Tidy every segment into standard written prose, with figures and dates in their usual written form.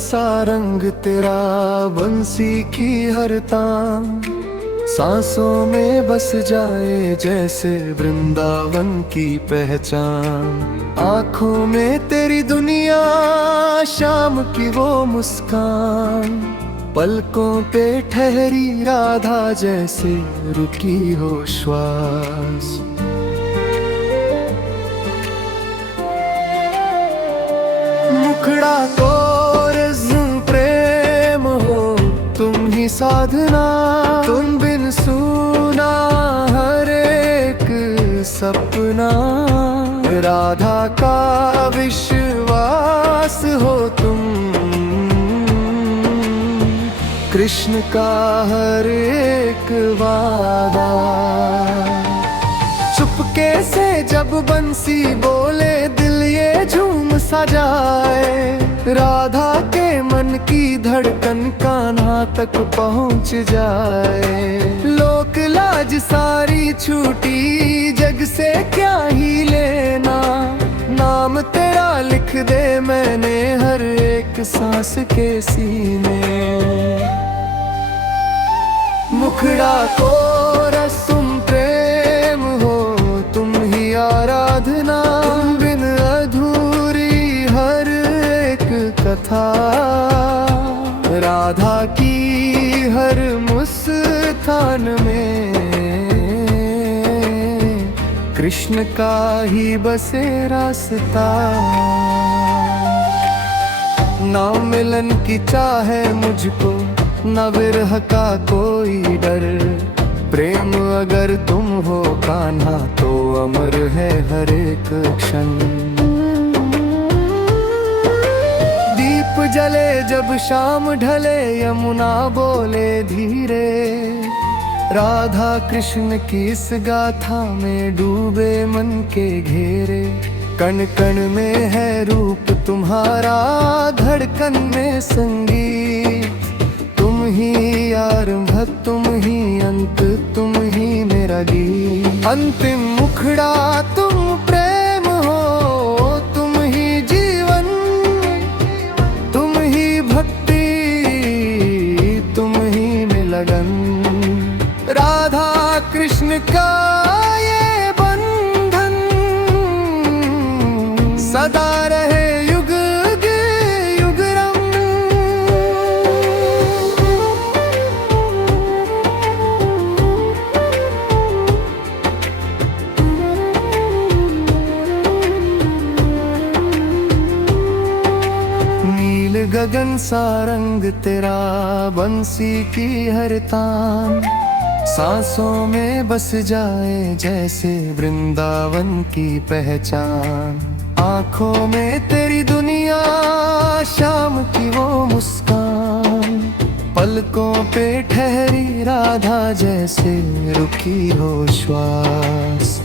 सा रंग तेरा बंसी की हर तान, सांसों में बस जाए जैसे वृंदावन की पहचान। आँखों में तेरी दुनिया, शाम की वो मुस्कान, पलकों पे ठहरी राधा जैसे रुकी हो श्वास। मुखड़ा तो रज़्म प्रेम हो, तुम ही साधना, तुम बिन सूना हर एक सपना। राधा का विश्वास हो तुम, कृष्ण का हर एक वादा। चुपके से जब बंसी बोले दिल ये झूम सा जाए, राधा के मन की धड़कन कान्हा तक पहुंच जाए। लोक लाज सारी छूटी, जग से क्या ही लेना, नाम तेरा लिख दे मैंने हर एक सांस के सीने। मुखड़ा को रसम प्रेम हो, तुम ही आराधना, तुम बिन अधूरी हर एक कथा। राधा की हर मुस्कान में कृष्ण का ही बसे रास्ता। ना मिलन की चाहे मुझको, न विरह का कोई डर, प्रेम अगर तुम हो कान्हा तो अमर है हर एक क्षण। दीप जले जब शाम ढले, यमुना बोले धीरे, राधा कृष्ण की इस गाथा में डूबे मन के घेरे। कण कण में है रूप तुम्हारा, धड़कन में संगीत, तुम ही आरंभ तुम ही अंत, तुम ही मेरा गीत। अंतिम मुखड़ा तुम प्रेम हो, तुम ही जीवन, तुम ही भक्ति, तुम ही में लगन। राधा कृष्ण का ये बंधन सदा रहे युग युग रंग। नील गगन सा रंग तेरा बंसी की हर तान, सांसों में बस जाए जैसे वृंदावन की पहचान। आँखों में तेरी दुनिया, शाम की वो मुस्कान, पलकों पे ठहरी राधा जैसे रुकी हो श्वास।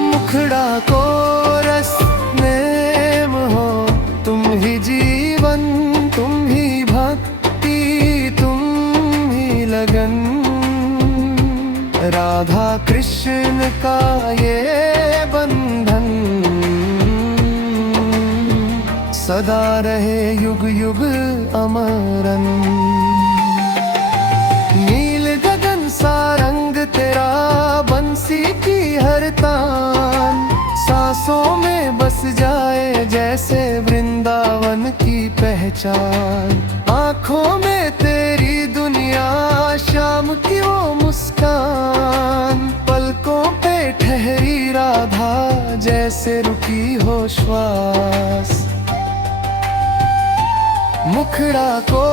मुखड़ा को रस नेम हो, तुम ही जीवन, तुम ही भक्ति, तुम ही लगन। राधा कृष्ण का ये बंधन सदा रहे युग युग अमरन। नील गगन सा रंग तेरा बंसी की हर तान, सांसों में बस जाए जैसे वृंदावन की पहचान। आँखों में तेरी दुनिया, शाम की वो मुस्कान, पलकों पे ठहरी राधा जैसे रुकी हो श्वास। मुखड़ा को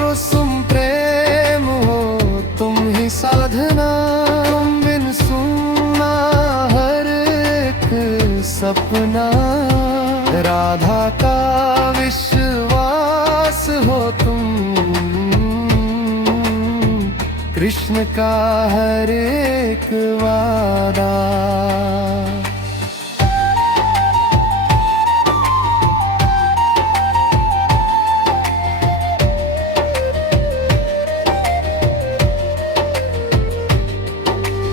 रसम प्रेम हो, तुम ही साधना, तुम बिन सुना हर एक सपना। राधा का विश्वास हो तुम, कृष्ण का हर एक वादा।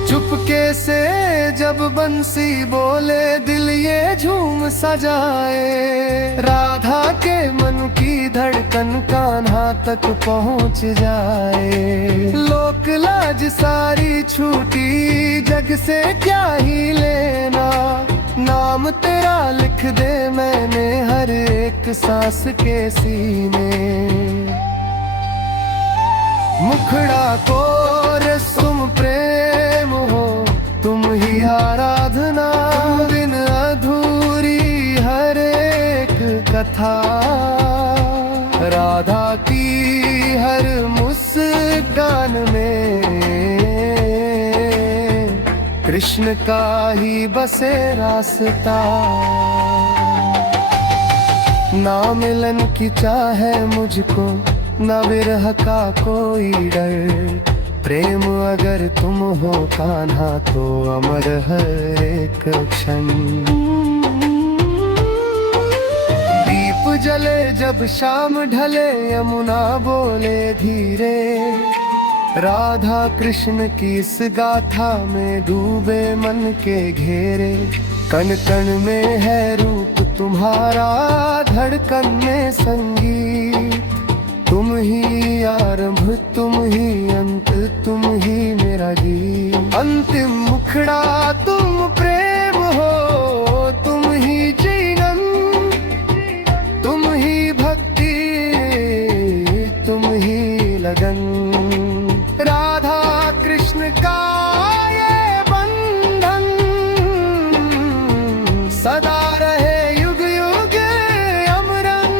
चुपके से जब बंसी बोले दिल ये झूम सजाए। राधा के मन की धड़कन कान्हा तक पहुँच जाए। लोक लाज सारी छूटी, जग से क्या ही लेना। नाम तेरा लिख दे मैंने हर एक सांस के सीने। मुखड़ा को रसुम प्रेम हो, तुम ही आराधना। बिन अधूरी हर एक कथा, राधा की हर मुस्कान में कृष्ण का ही बसे रास्ता। ना मिलन की चाहे मुझको, न विरह का कोई डर। प्रेम अगर तुम हो कान्हा तो अमर है एक क्षण। दीप जले जब शाम ढले, यमुना बोले धीरे। राधा कृष्ण की इस गाथा में डूबे मन के घेरे। कण कण में है रूप तुम्हारा, धड़कन में संगीत। तुम ही आरंभ तुम ही अंत, तुम ही मेरा गीत। अंतिम मुखड़ा तुम प्रेम हो, तुम ही जीवन। तुम ही भक्ति, तुम ही लगन। राधा कृष्ण का ये बंधन सदा रहे युग युग अमरन।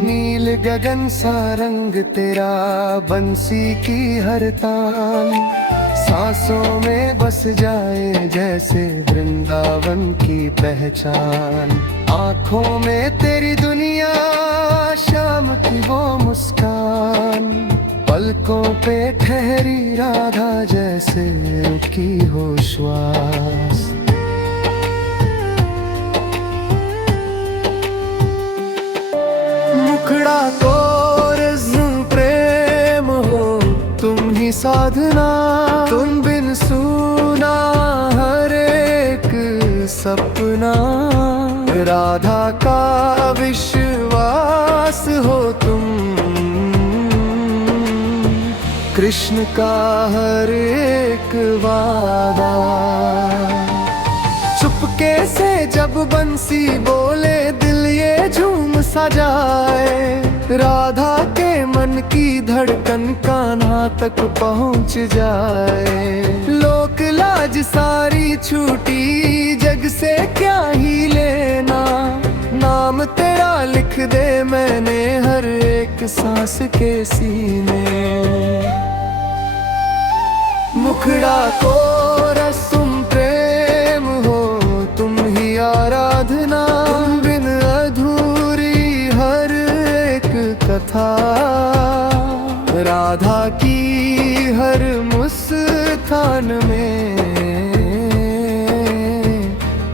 नील गगन सा रंग तेरा, बंसी की हर तान। सांसों में बस जाए जैसे वृंदावन की पहचान। आँखों में तेरी दुनिया, शाम की वो मुस्कान। पलकों पे ठहरी राधा जैसे रुकी हो श्वास। मुखड़ा को रस्म प्रेम हो, तुम ही साधना। तुम बिन सुना हर एक सपना। राधा का विश्वास हो तुम, कृष्ण का हर एक वादा। चुपके से जब बंसी बोले, दिल ये झूम सा जाए। राधा के मन की धड़कन कान्हा तक पहुँच जाए। लोक लाज सारी छूटी, जग से क्या ही लेना। नाम तेरा लिख दे मैंने हर एक सांस के सीने। मुखड़ा को रसुम प्रेम हो, तुम ही आराधना। तुम बिन अधूरी हर एक कथा, राधा की हर मुस्कान में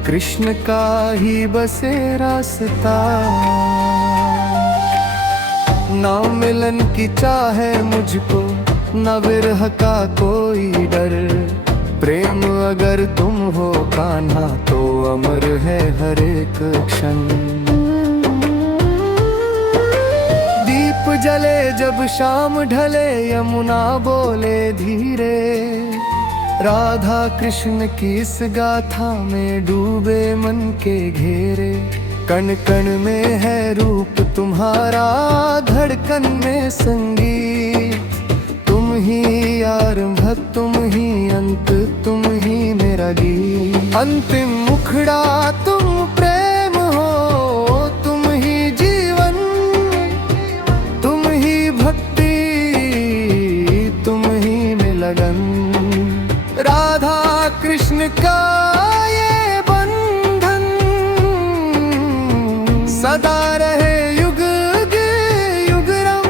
कृष्ण का ही बसे रास्ता। ना मिलन की चाहे मुझको, न विरह का कोई डर। प्रेम अगर तुम हो कान्हा तो अमर है हर एक क्षण। दीप जले जब शाम ढले, यमुना बोले धीरे। राधा कृष्ण की इस गाथा में डूबे मन के घेरे। कण कण में है रूप तुम्हारा, धड़कन में संगीत। तुम ही आरंभ तुम ही अंत, तुम ही मेरा गीत। अंतिम मुखड़ा तुम प्रेम हो, तुम ही जीवन। तुम ही भक्ति, तुम ही में लगन। राधा कृष्ण का ये बंधन सदा रहे युग युग रम।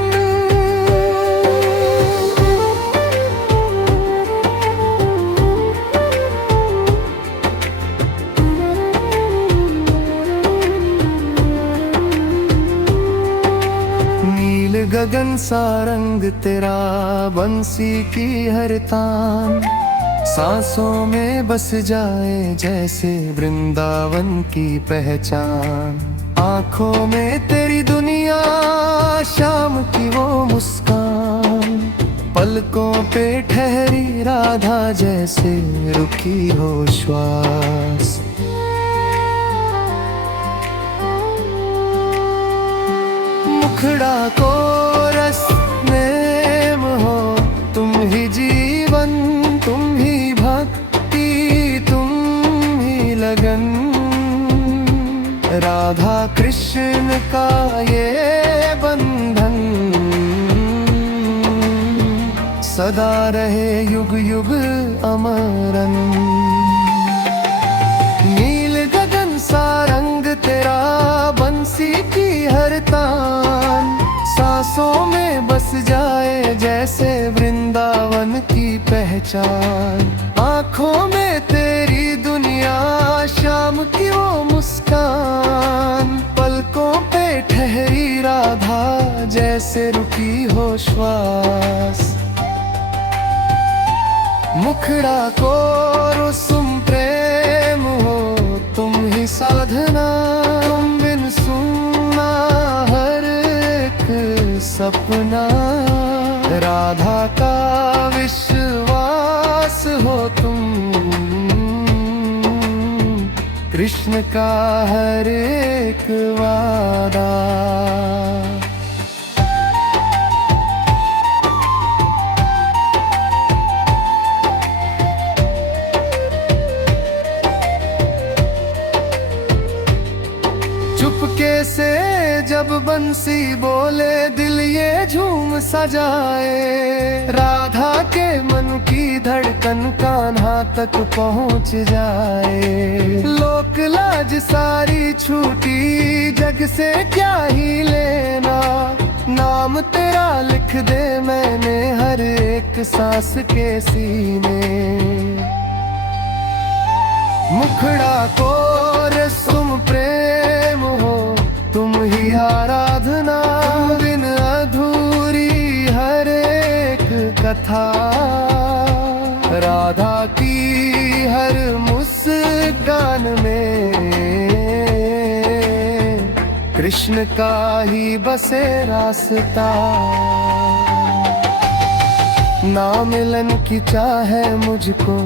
गगन सा रंग तेरा, बंसी की हर तान सांसों में बस जाए जैसे वृंदावन की पहचान। आंखों में तेरी दुनिया, शाम की वो मुस्कान, पलकों पे ठहरी राधा जैसे रुकी हो श्वास। मुखड़ा को रस नेम हो, तुम ही जीवन, तुम ही भक्ति, तुम ही लगन। राधा कृष्ण का ये बंधन सदा रहे युग युग अमरन। नील गगन सा रंग तेरा, बंसी की हर तान सांसों में बस जाए जैसे वृंदावन की पहचान। आंखों में तेरी दुनिया, शाम की वो मुस्कान, पलकों पे ठहरी राधा जैसे रुकी हो श्वास। मुखड़ा को रुसुम प्रेम हो, तुम ही साधना, तुम बिन सुनना हर एक सपना। राधा का विश्वास हो तुम, कृष्ण का हर एक वादा। चुपके से जब बंसी बोले, दिल ये झूम सजाए। राधा के मन की धड़कन कान्हा तक पहुंच जाए। लोक लाज सारी छूटी, जग से क्या ही लेना, नाम तेरा लिख दे मैंने हर एक सांस के सीने। मुखड़ा को रसुम प्रेम हो, तुम ही आराधना, बिन अधूरी हर एक कथा। राधा की हर मुस्कान में कृष्ण का ही बसे रास्ता। ना मिलन की चाह मुझको,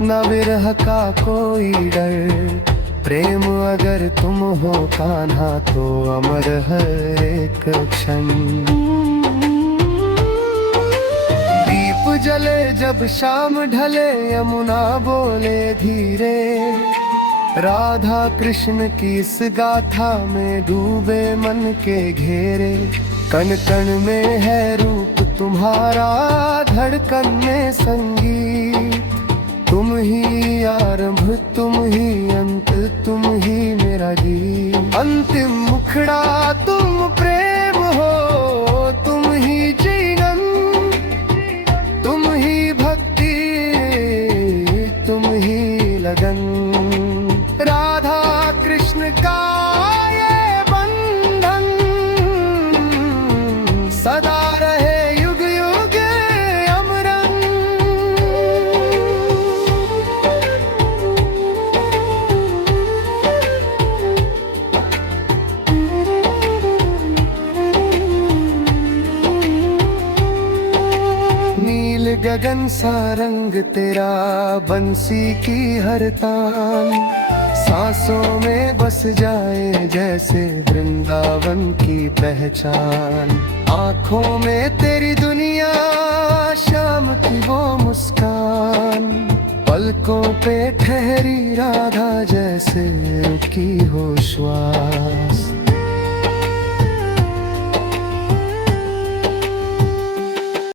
न विरह का कोई डर। प्रेम अगर तुम हो कान्हा, तो अमर हर एक क्षण। दीप जले जब शाम ढले, यमुना बोले धीरे। राधा कृष्ण की इस गाथा में डूबे मन के घेरे। कण कण में है रूप तुम्हारा, धड़कन में संगीत। तुम ही आरंभ, तुम ही अंत, तुम ही मेरा गीत। अंतिम मुखड़ा तुम प्रेम हो, तुम ही जीवन, तुम ही भक्ति, तुम ही लगन। राधा कृष्ण का ये बंधन सदा रहे युग युग अमरन। नील गगन सा रंग तेरा, बंसी की हर तान सांसों में बस जाए जैसे वृंदावन की पहचान। आंखों में तेरी दुनिया, शाम की वो मुस्कान, पलकों पे ठहरी राधा जैसे रुकी हो श्वास।